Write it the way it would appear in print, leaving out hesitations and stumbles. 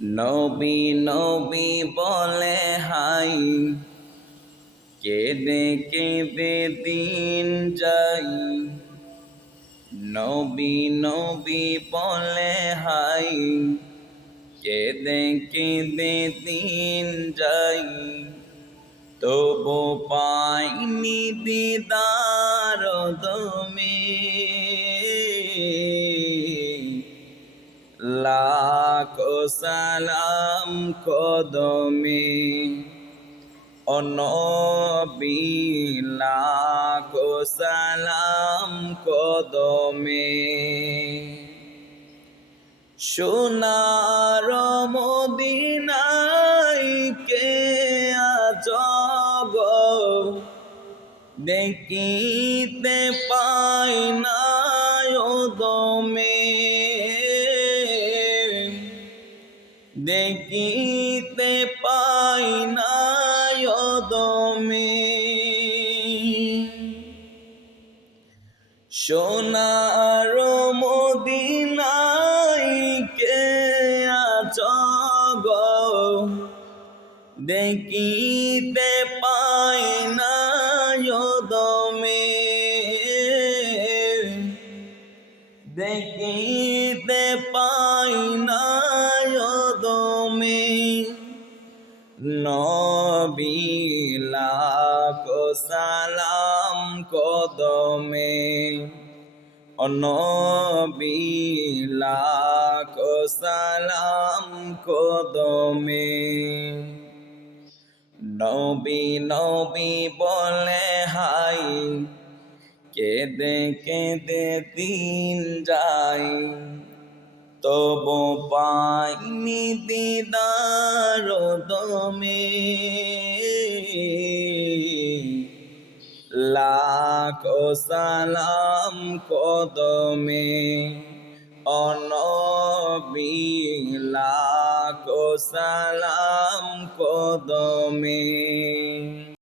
নবী নবী বলে হাই, কেঁদে কেঁদে দিন যাই। নবী নবী বলে হাই, কেঁদে কেঁদে দিন যাই। তবু পাইনি দিদার দমে, লাখো সালাম কদমে। ও নবী লাখো সালাম কদমে। সোনার মদিনায় কে আজব, দেখিতে পাই না ও দমে, দেখিতে পাই না ও দমে। সোনার মদিনায় কে আজব, দেখিতে পাই না ও দমে, দেখিতে পাই না ও দমে। নবী লাখো সালাম কদমে, ও নবী লাখো সালাম কদমে। নবী নবী বলে হাই, কেঁদে কেঁদে দিন যাই। তবু পাইনি দিদার দমে, লাখো সালাম কদমে। ও নবী লাখো সালাম কদমে।